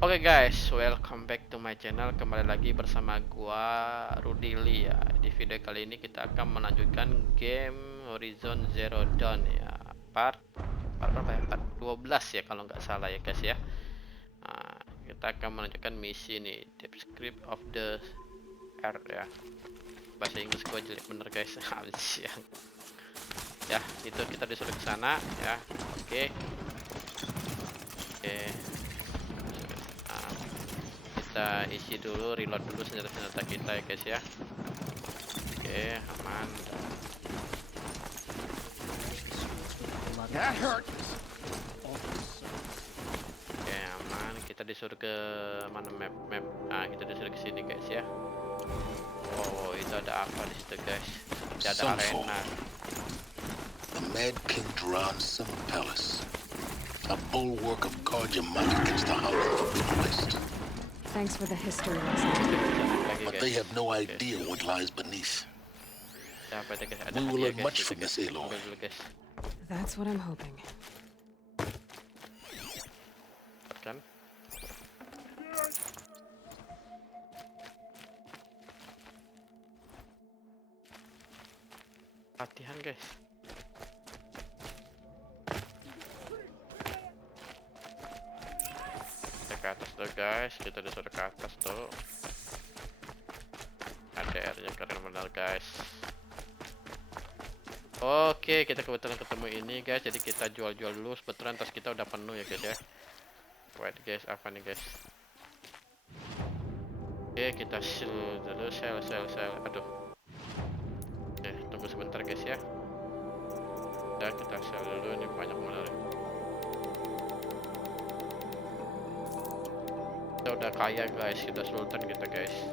Oke guys, welcome back to my channel. Kembali lagi bersama gua Rudili ya. Di video kali ini kita akan melanjutkan game Horizon Zero Dawn ya. Part berapa ya? Part 12 ya kalau nggak salah ya guys ya. Nah, kita akan melanjutkan misi nih, Descript of the Earth ya. Bahasa Inggris gua jelek bener guys. Habis ya. Ya, itu kita disuruh ke sana ya. Oke. Oke. Kita isi dulu, reload dulu senjata-senjata kita ya guys ya. Oke, aman. Oke, aman. Kita disuruh ke mana map. Nah, kita disuruh ke sini guys ya. Oh, itu ada apa di situ guys? Tidak ada arena. The Mad King Duran's summer palace. A bulwark of guard your might against the howling forbidden west. Thanks for the history lesson. But they have no idea what lies beneath. We will learn much from this Aloy. That's what I'm hoping. Kan? Latihan guys. Ke atas tuh guys, kita disuruh ke atas tuh. HDR nya keren benar guys. Oke, kita kebetulan ketemu ini guys, jadi kita jual-jual dulu. Kebetulan tas kita udah penuh ya guys ya. Wait guys, apa nih guys? Oke, kita sell dulu, sell. Aduh. Oke, tunggu sebentar guys ya. Udah, kita sell dulu, ini banyak benar. Kita udah kaya guys, kita sultan kita guys.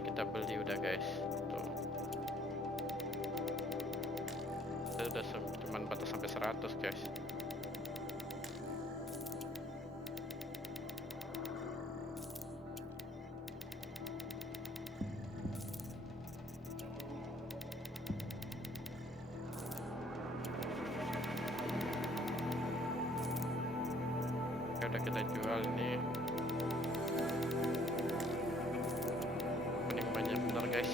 Kita beli udah guys. Tuh. Kita udah cuman batas sampai 100 guys. Udah kita jual ini. Ini banyak benar guys.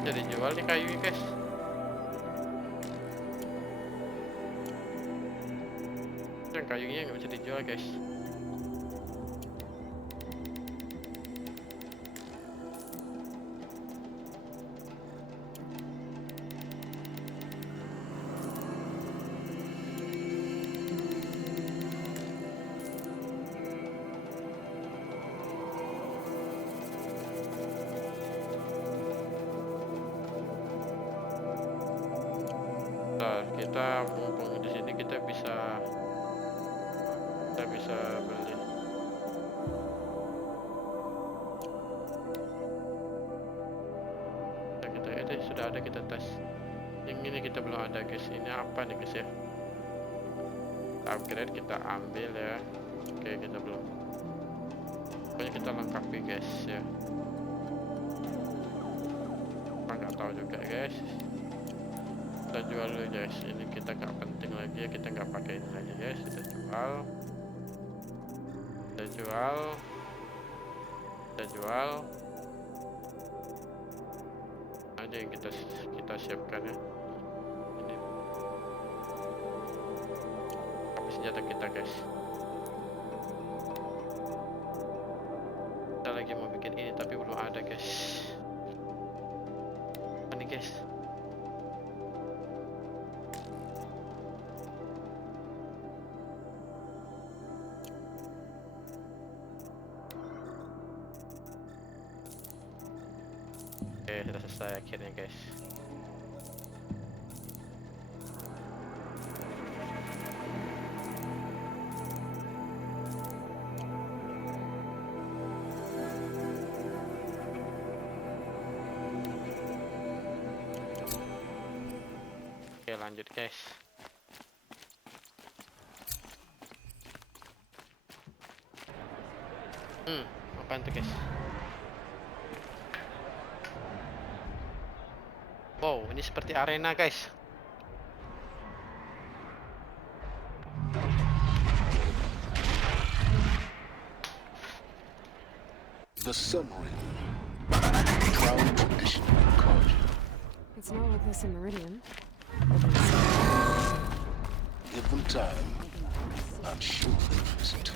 Jadi jual nih kayu guys. Yang kayunya nggak bisa dijual guys. Kita mumpung di sini kita bisa beli. Kita itu sudah ada, kita tes. Yang ini kita belum ada guys. Ini apa nih guys ya? Upgrade kita ambil ya. Oke, kita belum. Pokoknya kita lengkapi guys ya. Nggak tahu juga guys. Kita jual dulu guys, ini kita nggak penting lagi ya, kita nggak pakai ini lagi guys. Kita jual aja yang kita siapkan ya. Ini apa senjata kita guys. Kita lagi mau bikin ini tapi belum ada guys. Ini guys. Oke, sudah selesai akhirnya guys. Oke, lanjut guys. Apaan tuh guys? Wow, ini seperti arena guys. The submarine. Proud tradition of Kaja. It's not like this in Meridian. Give them time. I'm sure they'll visit.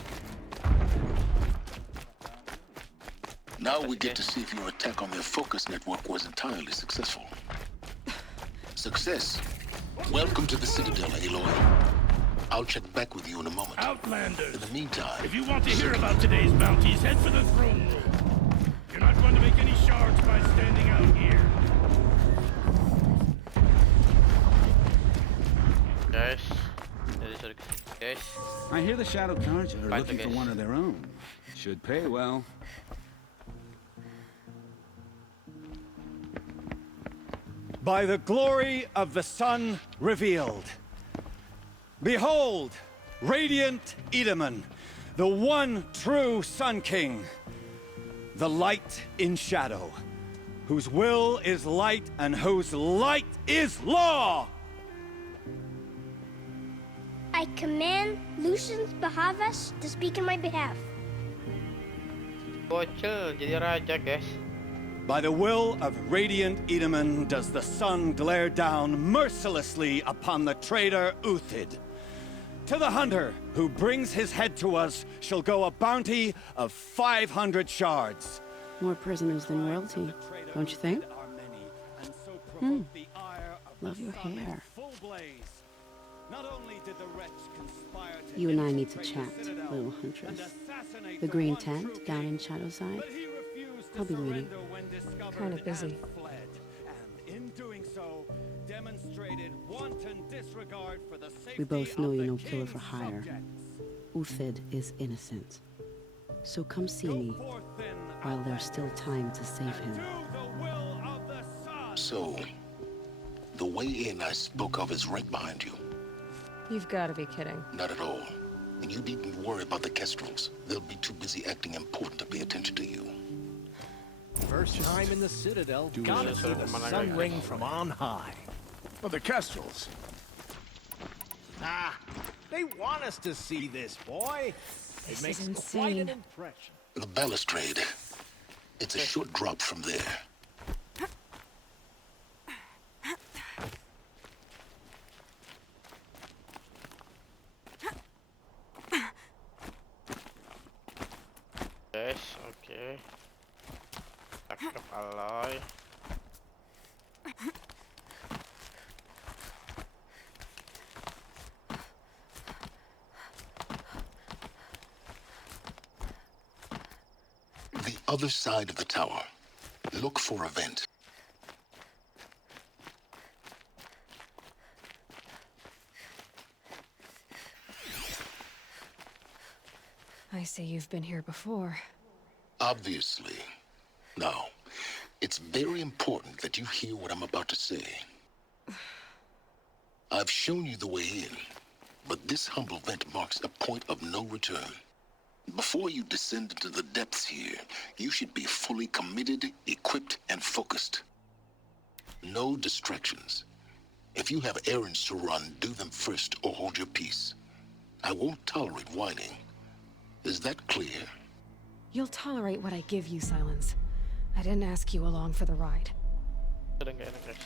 Now we get to see if your attack on their focus network was entirely successful. Success. Welcome to the Citadel, Aloy. I'll check back with you in a moment. Outlanders! In the meantime, If you want to hear about today's bounties, head for the throne room. You're not going to make any shards by standing out here. Guys, guys. I hear the Shadow Cards are Fight the looking for guys. one of their own. Should pay well. By the glory of the sun revealed. Behold, radiant Edaman, the one true Sun King. The light in shadow, whose will is light and whose light is law! I command Lucius Bahavas to speak in my behalf. Bocil jadi raja guys. By the will of radiant Edaman does the sun glare down mercilessly upon the traitor Uthid. To the hunter who brings his head to us shall go a bounty of 500 shards. More prisoners than royalty, don't you think? Love your hair. You and I need to chat, little huntress. The green tent down in Shadowside. I'll be waiting. Kind of busy. We both know you're no killer for hire. Uthid is innocent. So come see me while there's still time to save him. so the way in I spoke of is right behind you. You've got to be kidding. Not at all. And you needn't worry about the Kestrels. They'll be too busy acting important to pay attention to you. First time in the Citadel, gotta see the Kemana sun guys? ring from on high. Well, the Kestrels. Ah, they want us to see this, boy. This It makes is quite an insane. impression. The balustrade. It's a short drop from there. Guys, oke. Cakep Aloy. The other side of the tower. Look for a vent. I see you've been here before. Obviously. Now, it's very important that you hear what I'm about to say. I've shown you the way in, but this humble vent marks a point of no return. Before you descend into the depths here, you should be fully committed, equipped, and focused. No distractions. If you have errands to run, do them first or hold your peace. I won't tolerate whining. Is that clear? You'll tolerate what I give you, Silence. I didn't ask you along for the ride. Udah nggak enak guys.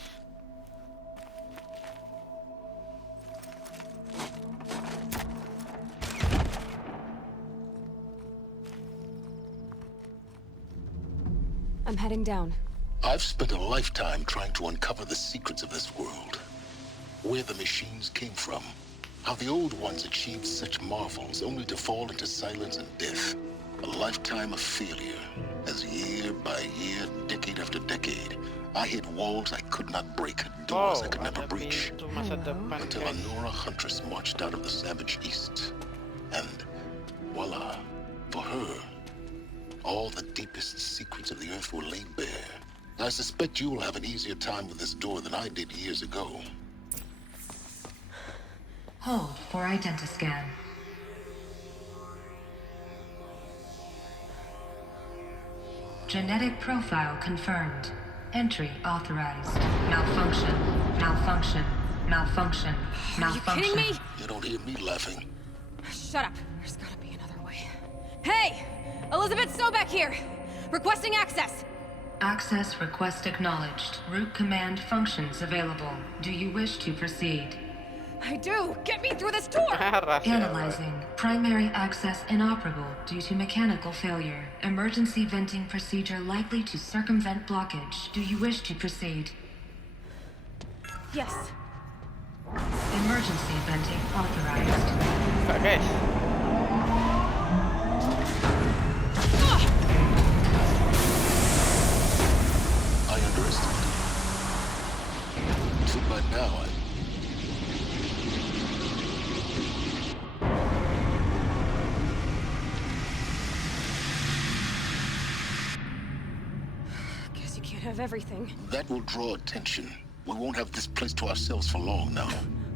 I'm heading down. I've spent a lifetime trying to uncover the secrets of this world. Where the machines came from. How the old ones achieved such marvels only to fall into silence and death. A lifetime of failure. As year by year, decade after decade, I hit walls I could not break, doors I could never ada breach. pintu masa depan Until a guys. Nora huntress marched out of the savage east. And voila, for her, all the deepest secrets of the earth were laid bare. I suspect you will have an easier time with this door than I did years ago. Hold for identiscan. Genetic profile confirmed. Entry authorized. Malfunction. Malfunction. Malfunction. Are you kidding me? You don't hear me laughing. Shut up. There's gotta be another way. Hey! Elizabeth Sobek here! Requesting access! Access request acknowledged. Root command functions available. Do you wish to proceed? I do! Get me through this door! Analyzing. Primary access inoperable due to mechanical failure. Emergency venting procedure likely to circumvent blockage. Do you wish to proceed? Yes. Emergency venting authorized. Okay. I underestimated. So by now, Guess you can't have everything. that will draw attention. We won't have this place to ourselves for long now.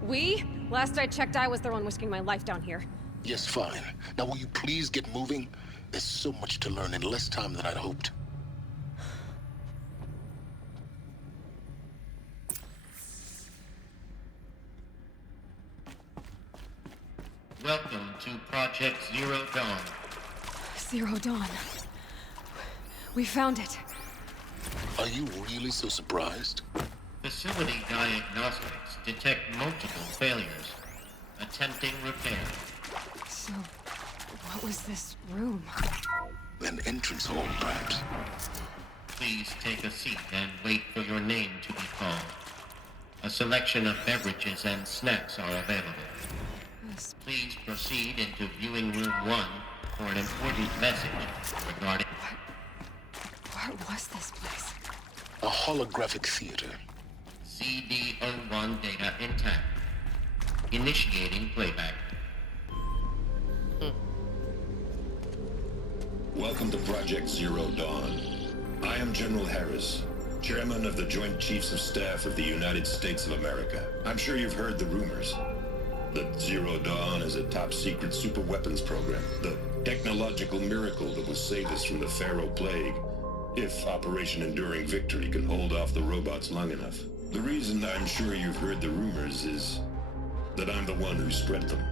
We? Last I checked, I was the one risking my life down here. Yes, fine. Now will you please get moving? There's so much to learn in less time than I'd hoped. Welcome to Project Zero Dawn. Zero Dawn. We found it. Are you really so surprised? Facility diagnostics detect multiple failures. Attempting repair. So, what was this room? An entrance hall, perhaps. Please take a seat and wait for your name to be called. A selection of beverages and snacks are available. Please proceed into viewing room 1 for an important message regarding... What was this place? A holographic theater. CD01 data intact. Initiating playback. Welcome to Project Zero Dawn. I am General Harris, Chairman of the Joint Chiefs of Staff of the United States of America. I'm sure you've heard the rumors that Zero Dawn is a top-secret super weapons program, the technological miracle that will save us from the Pharaoh Plague, if Operation Enduring Victory can hold off the robots long enough. The reason I'm sure you've heard the rumors is that I'm the one who spread them,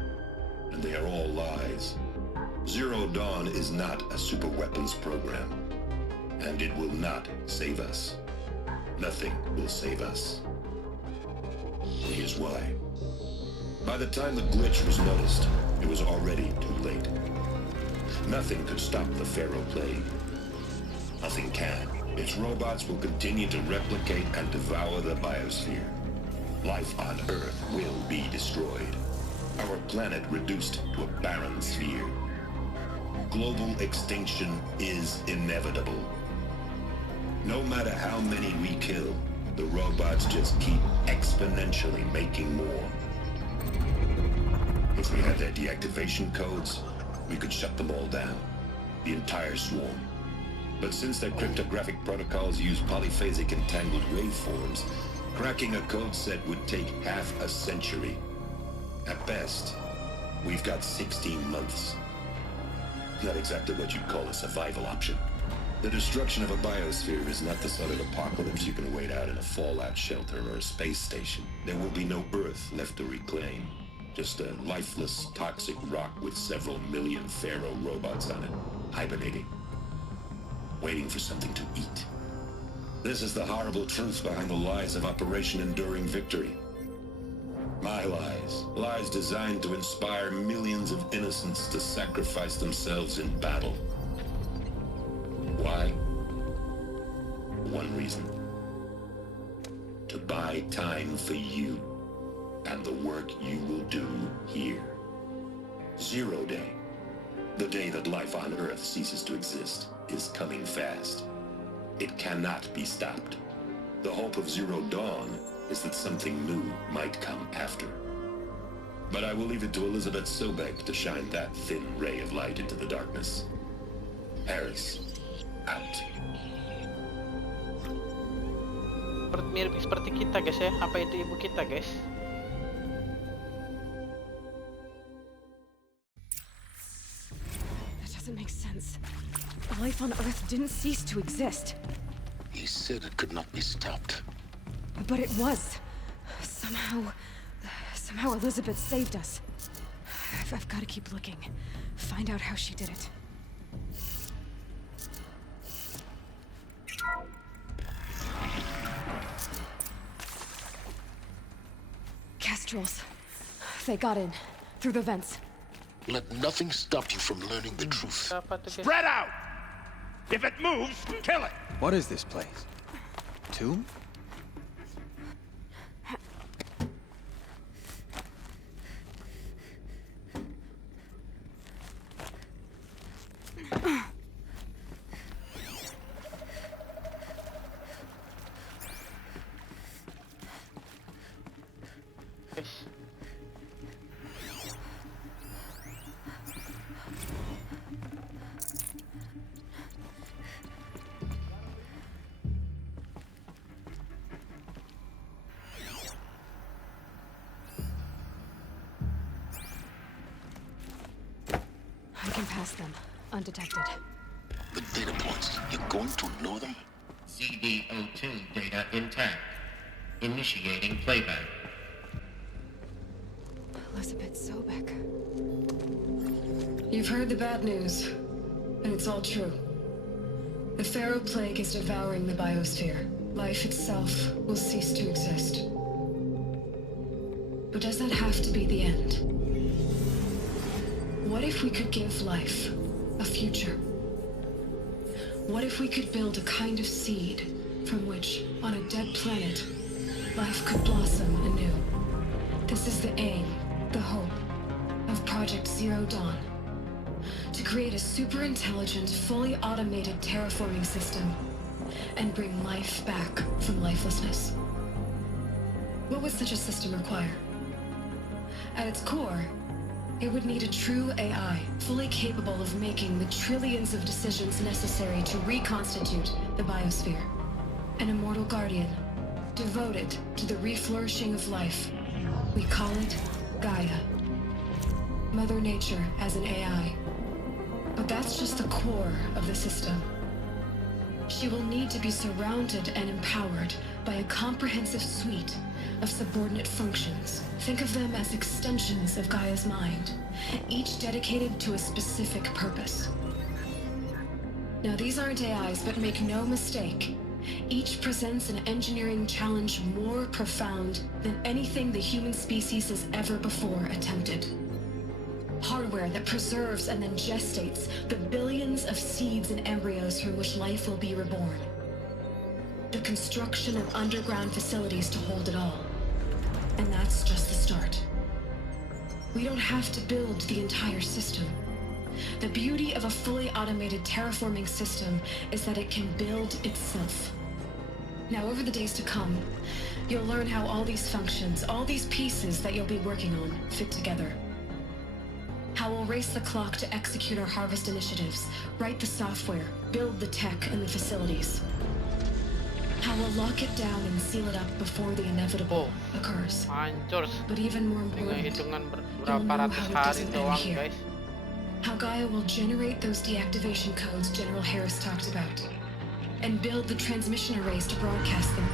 and they are all lies. Zero Dawn is not a super weapons program, and it will not save us. Nothing will save us. Here's why. By the time the glitch was noticed, it was already too late. Nothing could stop the Pharaoh Plague. Nothing can. Its robots will continue to replicate and devour the biosphere. Life on Earth will be destroyed. Our planet reduced to a barren sphere. Global extinction is inevitable. No matter how many we kill, the robots just keep exponentially making more. If we had their deactivation codes, we could shut them all down, the entire swarm. But since their cryptographic protocols use polyphasic entangled waveforms, cracking a code set would take half a century. At best, we've got 16 months. Not exactly what you'd call a survival option. The destruction of a biosphere is not the sort of apocalypse you can wait out in a fallout shelter or a space station. There will be no Earth left to reclaim. Just a lifeless, toxic rock with several million Pharaoh robots on it, hibernating, waiting for something to eat. This is the horrible truth behind the lies of Operation Enduring Victory. My lies. Lies designed to inspire millions of innocents to sacrifice themselves in battle. Why? One reason. To buy time for you and the work you will do here. Zero Day, the day that life on Earth ceases to exist, is coming fast. It cannot be stopped. The hope of Zero Dawn is that something new might come after. But I will leave it to Elizabeth Sobek to shine that thin ray of light into the darkness. Harris, out. Mirip seperti kita guys ya, apa itu ibu kita guys? That doesn't make sense. Life on Earth didn't cease to exist. She said it could not be stopped. But it was. Somehow Elizabeth saved us. I've got to keep looking. Find out how she did it. Kestrels. They got in. Through the vents. Let nothing stop you from learning the truth. Spread out! If it moves, kill it! What is this place? Tomb? I can pass them, undetected. The data points, you're going to ignore them? ZDO2 data intact. Initiating playback. Elizabeth Sobek. You've heard the bad news, and it's all true. The Pharaoh Plague is devouring the biosphere. Life itself will cease to exist. But does that have to be the end? What if we could give life a future? What if we could build a kind of seed from which, on a dead planet, life could blossom anew? This is the aim, the hope, of Project Zero Dawn. To create a super-intelligent, fully automated terraforming system and bring life back from lifelessness. What would such a system require? At its core, it would need a true AI, fully capable of making the trillions of decisions necessary to reconstitute the biosphere. An immortal guardian, devoted to the reflourishing of life. We call it Gaia. Mother Nature as an AI. But that's just the core of the system. She will need to be surrounded and empowered by a comprehensive suite of subordinate functions. Think of them as extensions of Gaia's mind, each dedicated to a specific purpose. Now, these aren't AIs, but make no mistake, each presents an engineering challenge more profound than anything the human species has ever before attempted. Hardware that preserves and then gestates the billions of seeds and embryos from which life will be reborn. The construction of underground facilities to hold it all. And that's just the start. We don't have to build the entire system. The beauty of a fully automated terraforming system is that it can build itself. Now, over the days to come, you'll learn how all these functions, all these pieces that you'll be working on, fit together. How we'll race the clock to execute our harvest initiatives, write the software, build the tech and the facilities. How we'll lock it down and seal it up before the inevitable occurs. But even more important, you'll know how it doesn't end here. How Gaia will generate those deactivation codes General Harris talked about, and build the transmission arrays to broadcast them,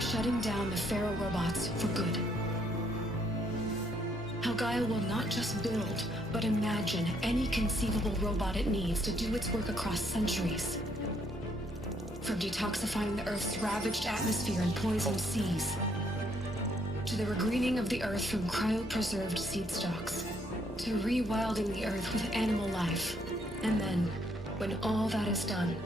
shutting down the Pharaoh robots for good. How Gaia will not just build, but imagine any conceivable robot it needs to do its work across centuries. From detoxifying the Earth's ravaged atmosphere and poisoned seas, to the regreening of the Earth from cryopreserved seed stalks, to rewilding the Earth with animal life. And then, when all that is done,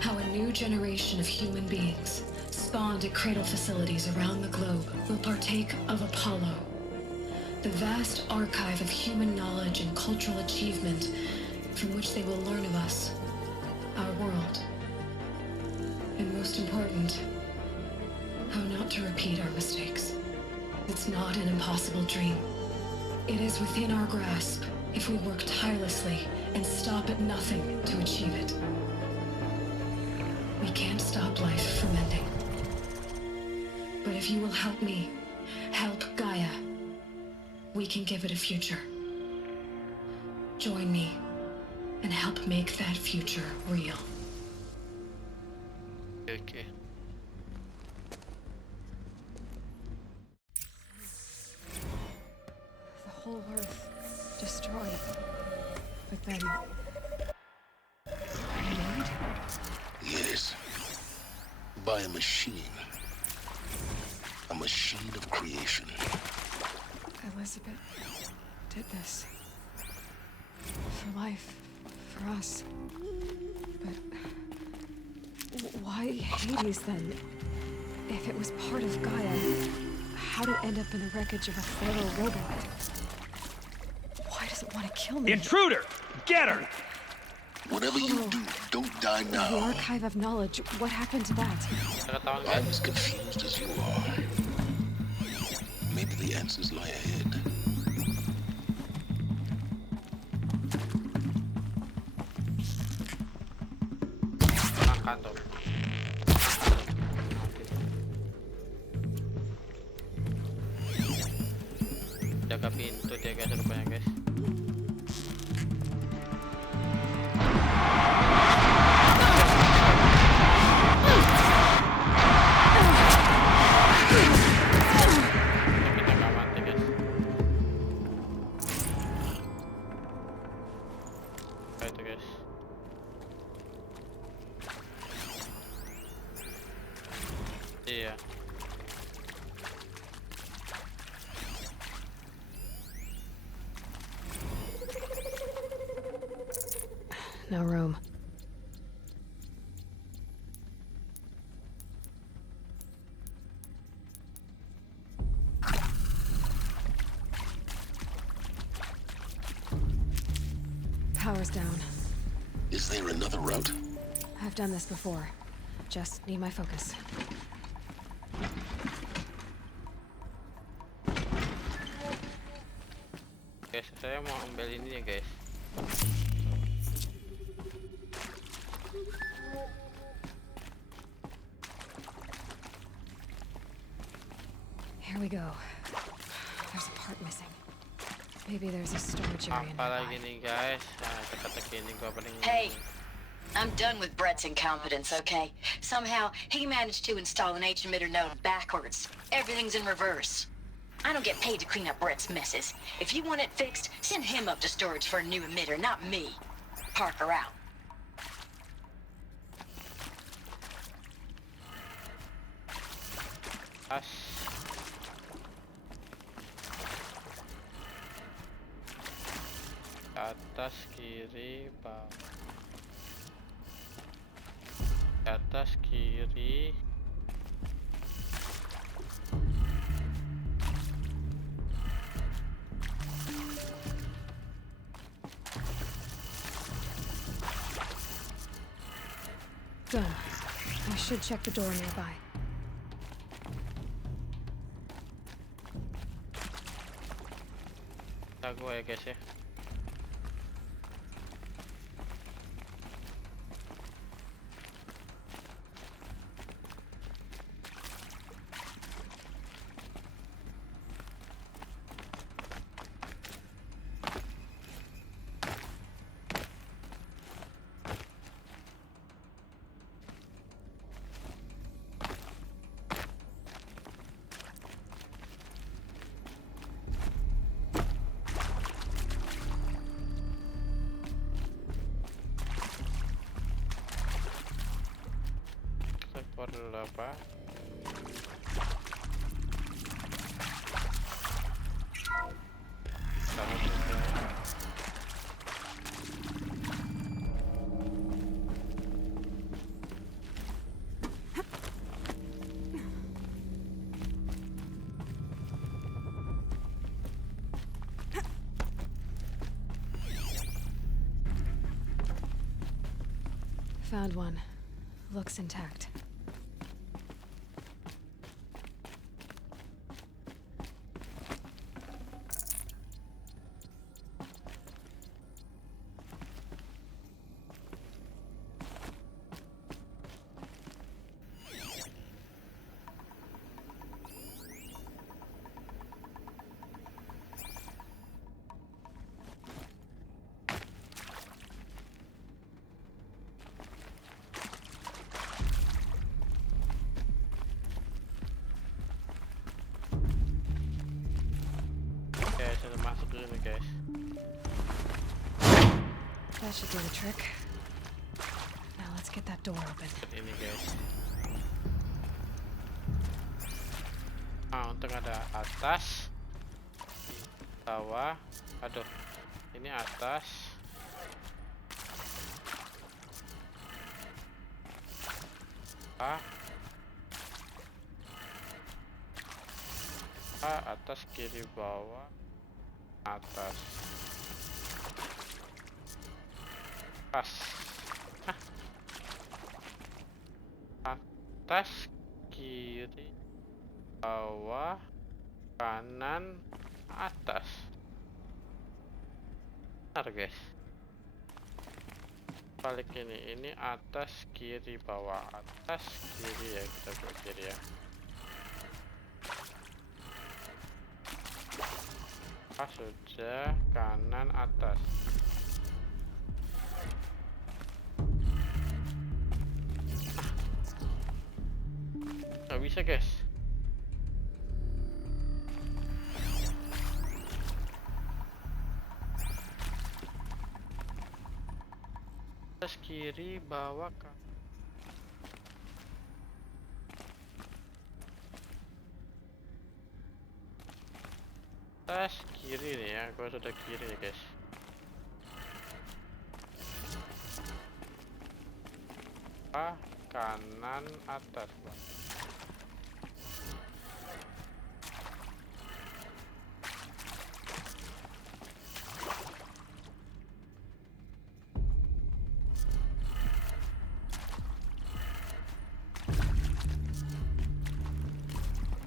how a new generation of human beings, spawned at cradle facilities around the globe, will partake of Apollo, the vast archive of human knowledge and cultural achievement from which they will learn of us, our world. And most important, how not to repeat our mistakes. It's not an impossible dream. It is within our grasp if we work tirelessly and stop at nothing to achieve it. We can't stop life from ending. But if you will help me, help Gaia, we can give it a future. Join me and help make that future real. Okay. whole Earth destroyed. But then... renewed? Yes. By a machine. A machine of creation. Elizabeth did this. For life. For us. But... why Hades, then? If it was part of Gaia, how'd it end up in the wreckage of a Pharaoh robot? Why does it want to kill me? Intruder! Get her! Whatever you do, don't die The now. archive of knowledge, what happened to that? I'm as confused as you are. Maybe the answers lie ahead. Kantong. Jaga pintu dia guys, rupanya guys. Kita nggak mati guys. Apa itu guys? Iya. No room. Power's down. Is there another route? I've done this before. Just need my focus. Guys, saya mau ambil ini ya guys. Here we go. There's a part missing. Maybe there's a storage area Apa lagi nearby. nih guys? Nah, teka-teki ini gua paling. Hey, I'm done with Brett's incompetence, okay? Somehow, he managed to install an H emitter node backwards. Everything's in reverse. I don't get paid to clean up Brett's messes. If you want it fixed, send him up to storage for a new emitter, not me. Parker out. As. Atas, kiri, bawah. Atas, kiri. Done. I should check the door nearby. Gua ya guys ya. Perlu apa? Found one. Looks intact. guys. That should do the trick. Now let's get that door open. Ini guys. Nah, untuk ada atas, bawah, aduh, ini atas, atas, kiri, bawah, atas, pas, atas, kiri, bawah, kanan, atas. Benar guys. Balik ini atas, kiri, bawah, atas, kiri ya, kita ke kiri ya. Sudah, kanan, atas. Nggak bisa guys. Atas, kiri, bawah, kanan. Atas, kiri nih ya, gua sudah kiri nih guys. Kanan, atas, bang.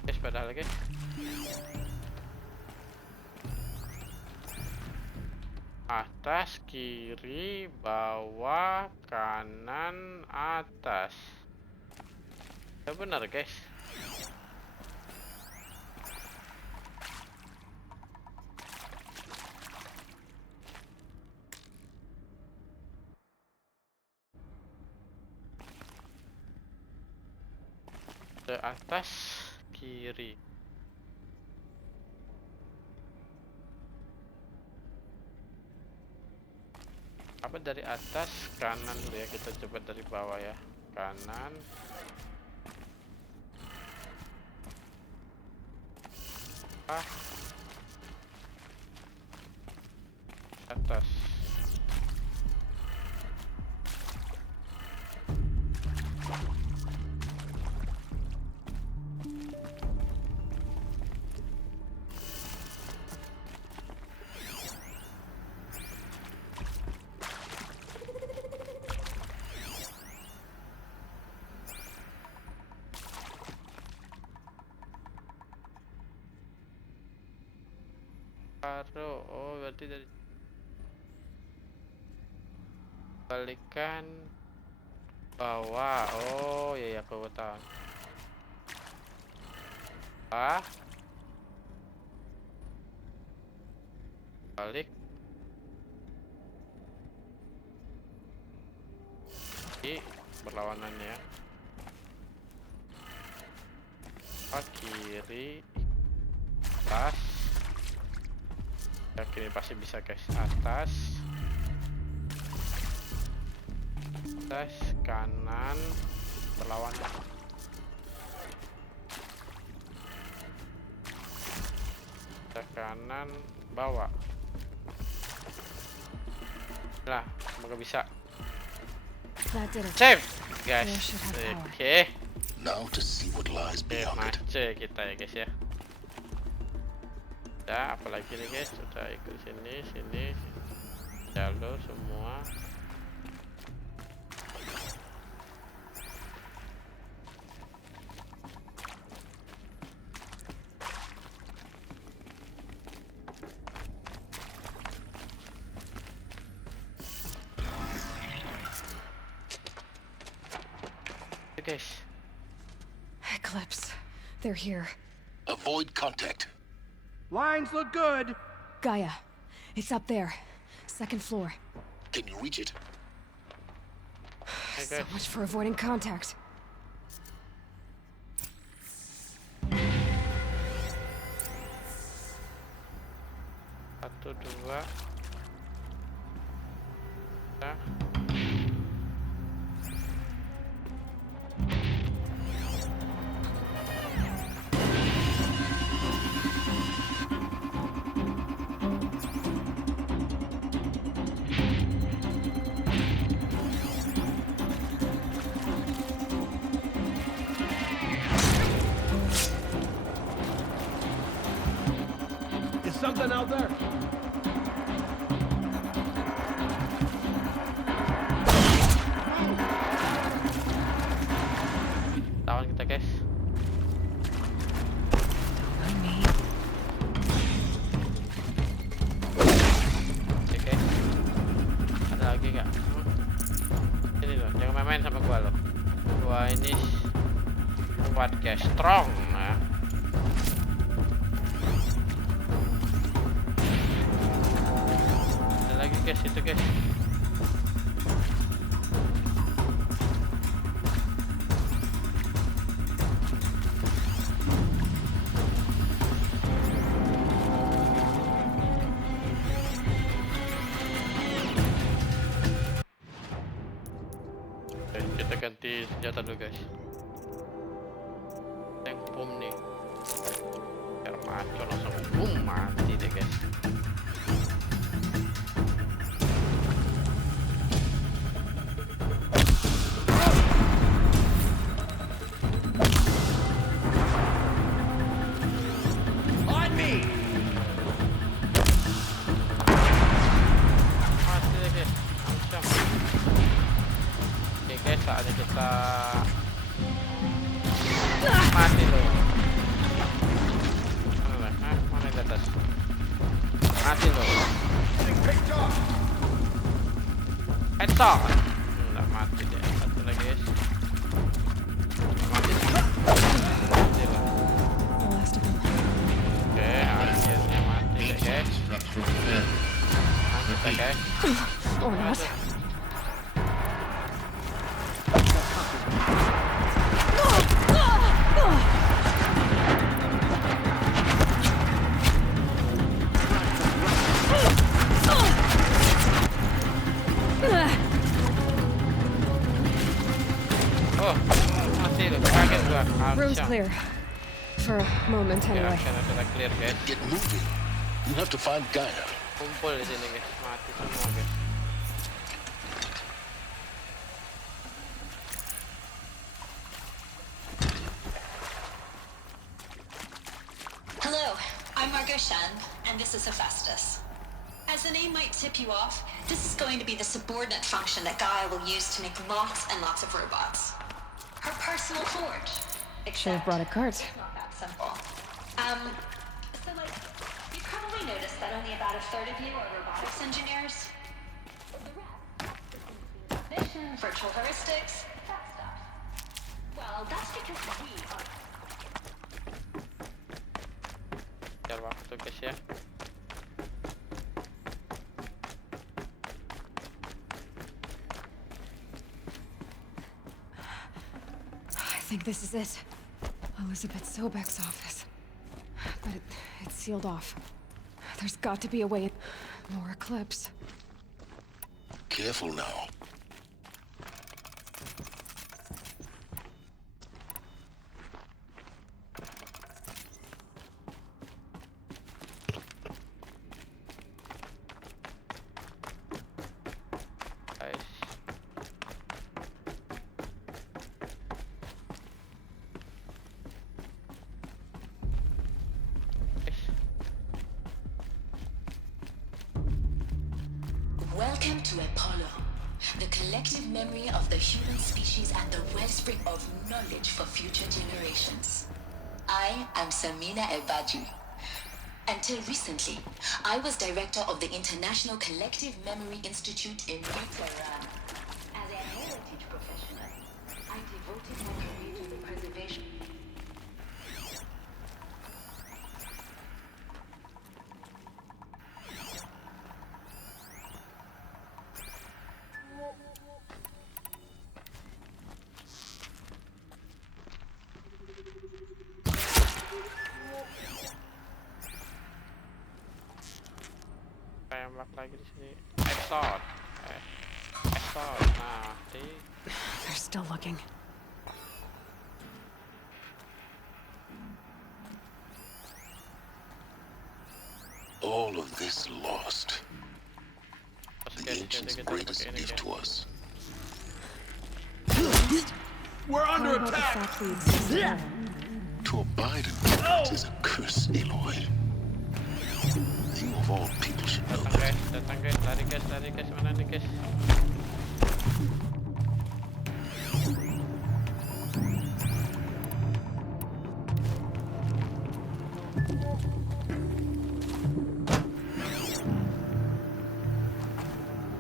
Guys, padahal guys. Atas, kiri, bawah, kanan, atas. Ya benar guys. Ke atas, kiri. Apa dari atas, kanan dulu ya, kita coba dari bawah ya. Kanan, atas. Oh berarti dari balikan bawah. Oh ya aku tahu. Balik di berlawanan ya. Kiri, atas. Yakin pasti bisa guys. Atas, kanan, berlawanan. Kanan, bawah. Nah, semoga bisa. Save, guys. Oke. Now to see what lies beyond it. Mace kita ya guys ya. Udah, apalagi nih guys, udah ikut sini, jalur semua. Oke guys. Eclipse. They're here. Avoid contact. Lines look good. Gaia. It's up there. Second floor. Can you reach it? So much for avoiding contact. 1, 2. Nah. Something out there. Lawan kita, guys. Oke, guys. Ada lagi nggak? Ini loh, jangan main-main sama gua loh. Gua ini kuat, guys, strong. Nah. Guys, itu guys. Oke, kita ganti senjata dulu guys. Tank bom nih. Biar maco langsung boom mati deh guys. Saatnya kita mati loh. Mana di atas? Mati loh. Headshot. Nggak mati deh. Satu lagi guys. Mati. Mati loh. Oke, akhirnya mati deh guys. Lanjut deh guys. Room's clear. For a moment, anyway. Karena sudah clear, guys. Get moving. You have to find Gaia. Kumpul di sini, guys. Mati semua, guys. Hello, I'm Margot Shen, and this is Hephaestus. As the name might tip you off, this is going to be the subordinate function that Gaia will use to make lots and lots of robots. Her personal forge. Should have brought a cart. It's not that simple. So like, you probably noticed that only about a third of you are robotics engineers. The rest, mission, virtual heuristics, that stuff. Well, that's because we are... Biar waktu guys ya. I think this is it. Elizabeth Sobek's office. But it's sealed off. There's got to be a way. More eclipse. Careful now. Welcome to Apollo, the collective memory of the human species and the wellspring of knowledge for future generations. I am Samina Ebaju. Until recently, I was director of the International Collective Memory Institute in Tehran. As a heritage professional, I devoted my career to the preservation. lagi di sini. Exhaust. Nah, They're still looking. All of this lost. The ancient's greatest gift to us. We're under attack! To abide in ignorance is a curse, Aloy. You of all people should know that. Datang guys, lari guys, mana nih guys?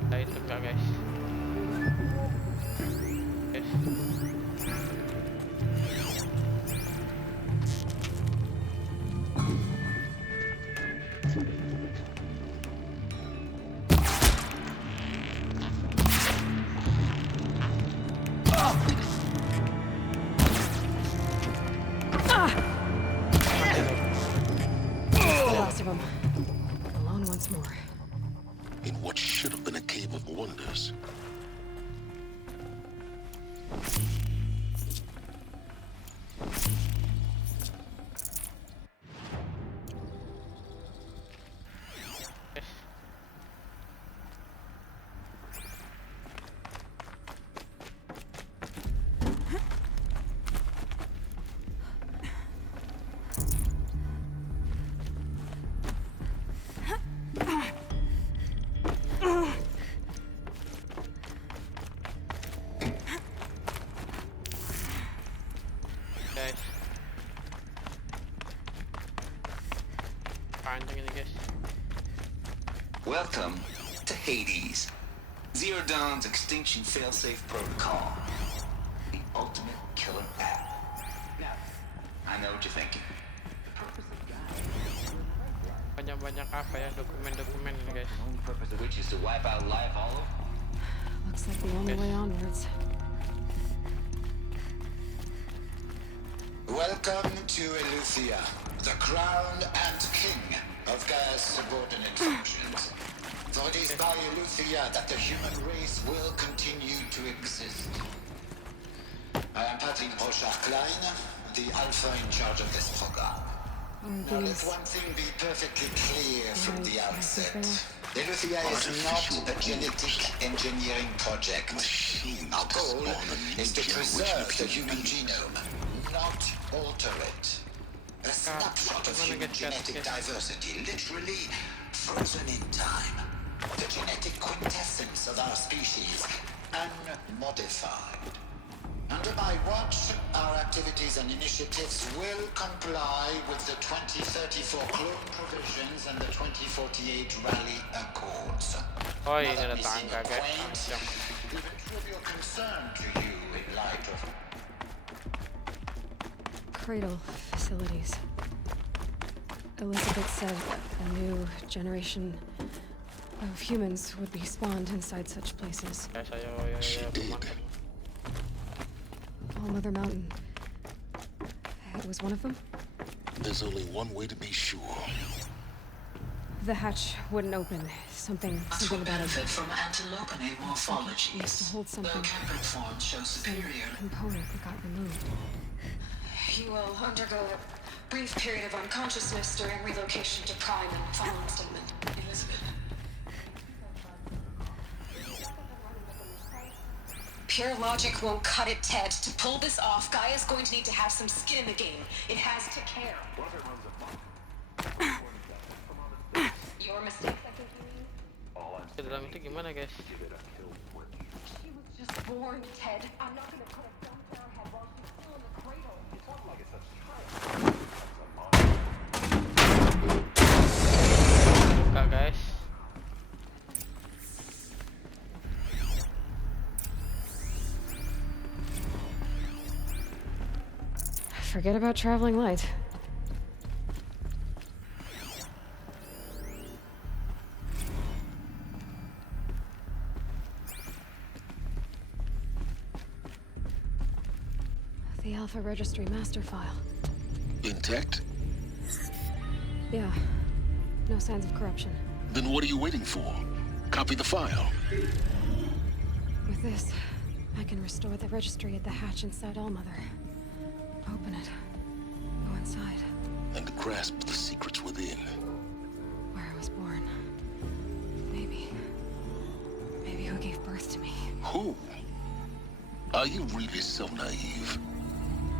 Nah, itu enggak guys. Alone once more. In what should have been a cave of wonders. Welcome to Hades, Zero Dawn's extinction failsafe protocol, the ultimate killer app. Now, I know what you're thinking. The purpose of Banyak apa ya dokumen ini guys? the only purpose of which is to wipe out life all over. Looks like the only way onwards. Welcome to Eleuthia, the crown and king of Gaia's subordinate functions. For it is by Eleuthia that the human race will continue to exist. I am Patrick Brochard-Klein, the alpha in charge of this program. Now let one thing be perfectly clear from the outset. Eleuthia is not a genetic engineering project. Our goal is to preserve the human genome, not alter it. A snapshot of human genetic diversity, literally frozen in time. The genetic quintessence of our species, unmodified. Under my watch, our activities and initiatives will comply with the 2034 clone provisions and the 2048 Rally Accords. Oh, ini ada tangga guys. Even trivial concern to you in light of Cradle facilities. Elizabeth said a new generation of humans would be spawned inside such places. She did. All Mother Mountain. It was one of them? There's only one way to be sure. The hatch wouldn't open. Something about benefit it. from antilopenate morphologies. Used to hold something. The Kemper forms show superior. Component that got removed. You will undergo a brief period of unconsciousness during relocation to Prime and following statement. Elizabeth. Pure logic won't cut it, Ted. To pull this off, Gaia's going to need to have some skin in the game. It has to care. Your mistakes, I think you mean? Di dalam itu gimana guys? She was just born, Ted. I'm not gonna put a gun to her head while she's still in the cradle. It's not like it's such Buka guys. Forget about traveling light. The Alpha Registry master file. Intact? Yeah. No signs of corruption. Then what are you waiting for? Copy the file. With this, I can restore the registry at the hatch inside Allmother. Open it. Go inside. And grasp the secrets within. Where I was born. Maybe who gave birth to me. Who? Are you really so naive?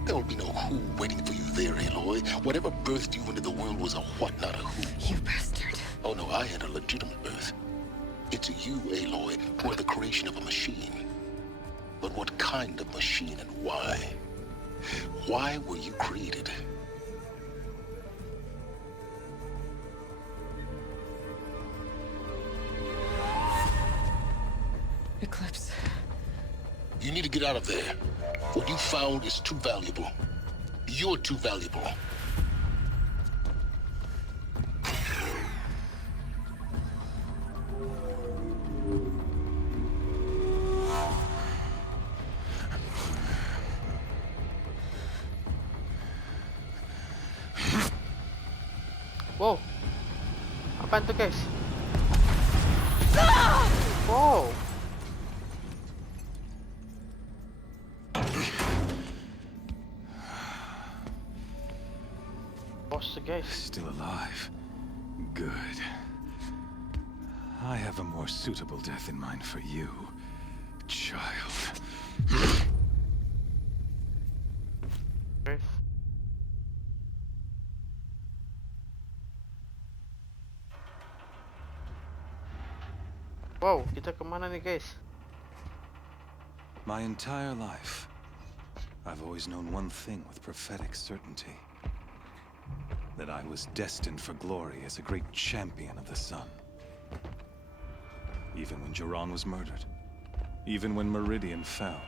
There will be no who waiting for you there, Aloy. Whatever birthed you into the world was a what, not a who. You bastard. Oh no, I had a legitimate birth. It's you, Aloy, who are the creation of a machine. But what kind of machine and why? Why were you created? Eclipse. You need to get out of there. What you found is too valuable. You're too valuable. Wow. Apaan tuh, guys? Wow. Guys. Still alive. Good. I have a more suitable death in mind for you, child. Wow, kita kemana nih, guys? My entire life, I've always known one thing with prophetic certainty. That I was destined for glory as a great champion of the sun. Even when Jiran was murdered, even when Meridian fell,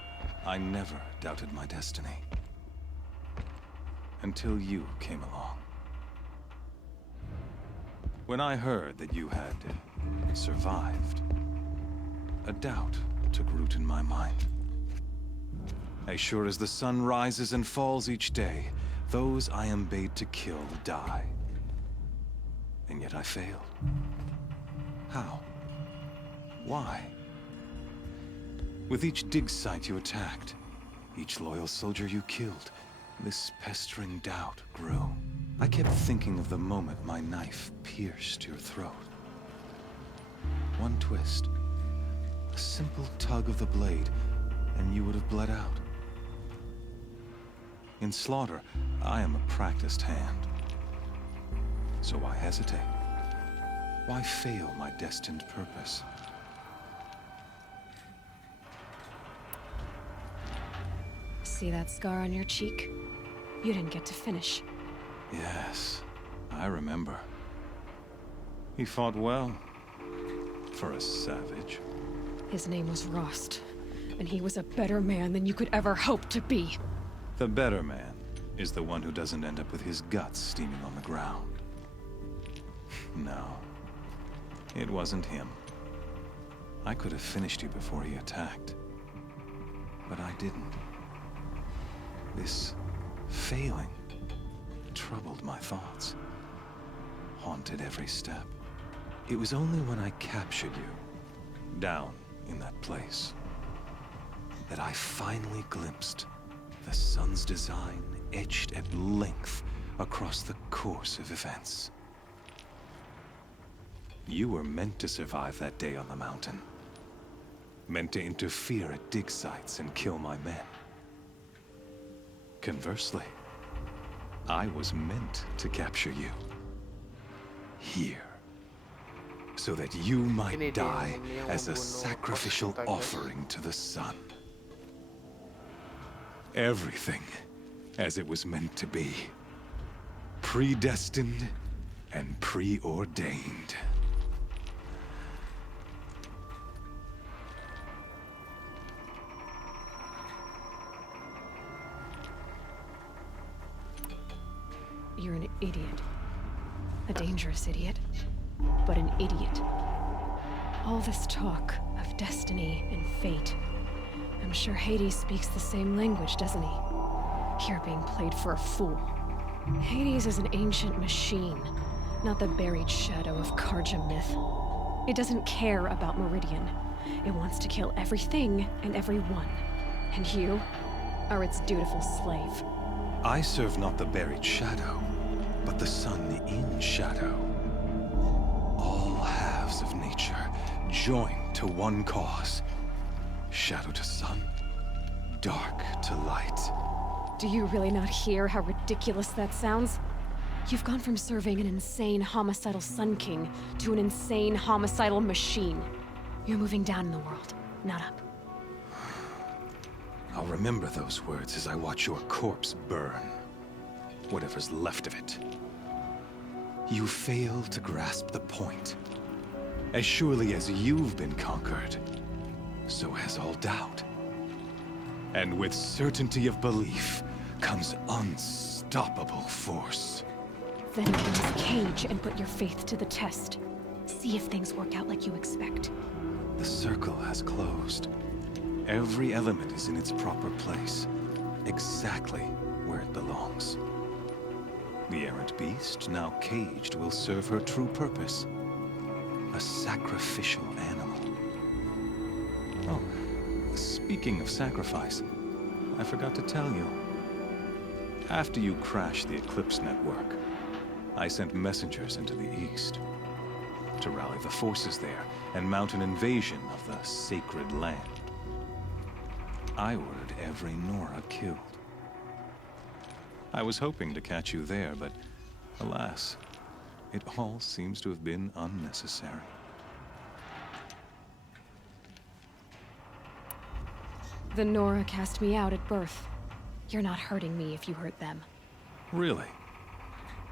I never doubted my destiny. Until you came along. When I heard that you had survived, a doubt took root in my mind. As sure as the sun rises and falls each day, those I am bade to kill die. And yet I failed. How? Why? With each dig site you attacked, each loyal soldier you killed, this pestering doubt grew. I kept thinking of the moment my knife pierced your throat. One twist, a simple tug of the blade, and you would have bled out. In slaughter, I am a practiced hand. So why hesitate? Why fail my destined purpose? See that scar on your cheek? You didn't get to finish. Yes, I remember. He fought well. For a savage. His name was Rost, and he was a better man than you could ever hope to be. The better man is the one who doesn't end up with his guts steaming on the ground. No, it wasn't him. I could have finished you before he attacked. But I didn't. This failing troubled my thoughts, haunted every step. It was only when I captured you, down in that place, that I finally glimpsed the sun's design etched at length across the course of events. You were meant to survive that day on the mountain. Meant to interfere at dig sites and kill my men. Conversely, I was meant to capture you. Here. So that you might die as a sacrificial offering to the sun. Everything as it was meant to be. Predestined and preordained. You're an idiot. A dangerous idiot, but an idiot. All this talk of destiny and fate. I'm sure Hades speaks the same language, doesn't he? You're being played for a fool. Hades is an ancient machine, not the buried shadow of Karja myth. It doesn't care about Meridian. It wants to kill everything and everyone. And you are its dutiful slave. I serve not the buried shadow, but the sun in shadow. All halves of nature joined to one cause. Shadow to sun, dark to light. Do you really not hear how ridiculous that sounds? You've gone from serving an insane homicidal Sun King to an insane homicidal machine. You're moving down in the world, not up. I'll remember those words as I watch your corpse burn. Whatever's left of it. You fail to grasp the point. As surely as you've been conquered, so has all doubt. And with certainty of belief comes unstoppable force. Then open this cage and put your faith to the test. See if things work out like you expect. The circle has closed. Every element is in its proper place, exactly where it belongs. The errant beast, now caged, will serve her true purpose. A sacrificial animal. Oh, speaking of sacrifice, I forgot to tell you. After you crashed the Eclipse network, I sent messengers into the east to rally the forces there and mount an invasion of the sacred land. I ordered every Nora killed. I was hoping to catch you there, but alas, it all seems to have been unnecessary. The Nora cast me out at birth. You're not hurting me if you hurt them. Really?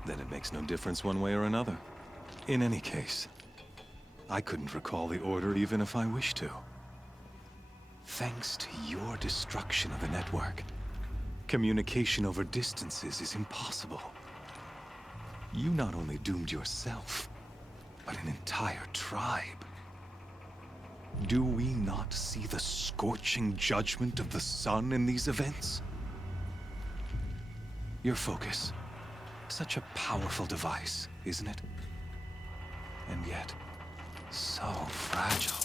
Then it makes no difference one way or another. In any case, I couldn't recall the order even if I wished to. Thanks to your destruction of the network, communication over distances is impossible. You not only doomed yourself, but an entire tribe. Do we not see the scorching judgment of the sun in these events? Your focus. Such a powerful device, isn't it? And yet, so fragile.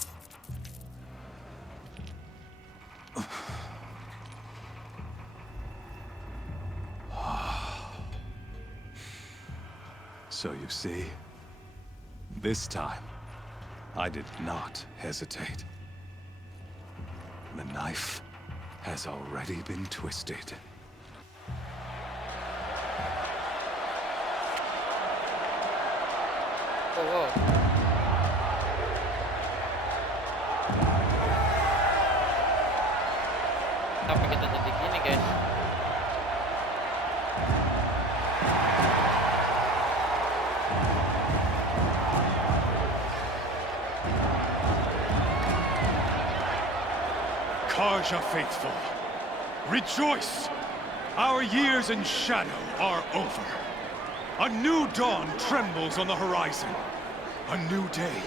So you see, this time, I did not hesitate. The knife has already been twisted. Oh, wow. Kenapa kita jadi gini, guys? Karja faithful, rejoice! Our years in shadow are over. A new dawn trembles on the horizon. A new day,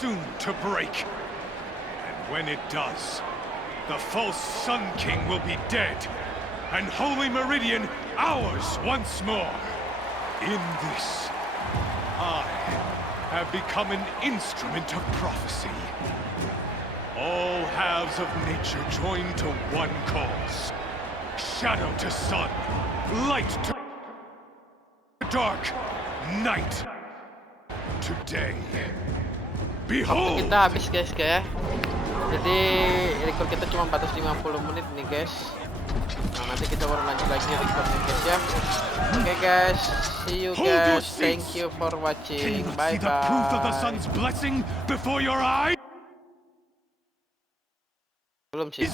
soon to break. And when it does, the false Sun King will be dead, and Holy Meridian ours once more. In this, I have become an instrument of prophecy. All halves of nature join to one cause. Shadow to sun, light to dark, night to day. Behold! Waktu kita habis, guys, ya. Jadi record kita cuma batas 50 menit nih, guys. Nah, nanti kita baru lanjut lagi recordnya, guys, ya. Oke, guys, see you guys. Thank you for watching. Bye bye. Proof of the sun's blessing before your eyes. Belum sih.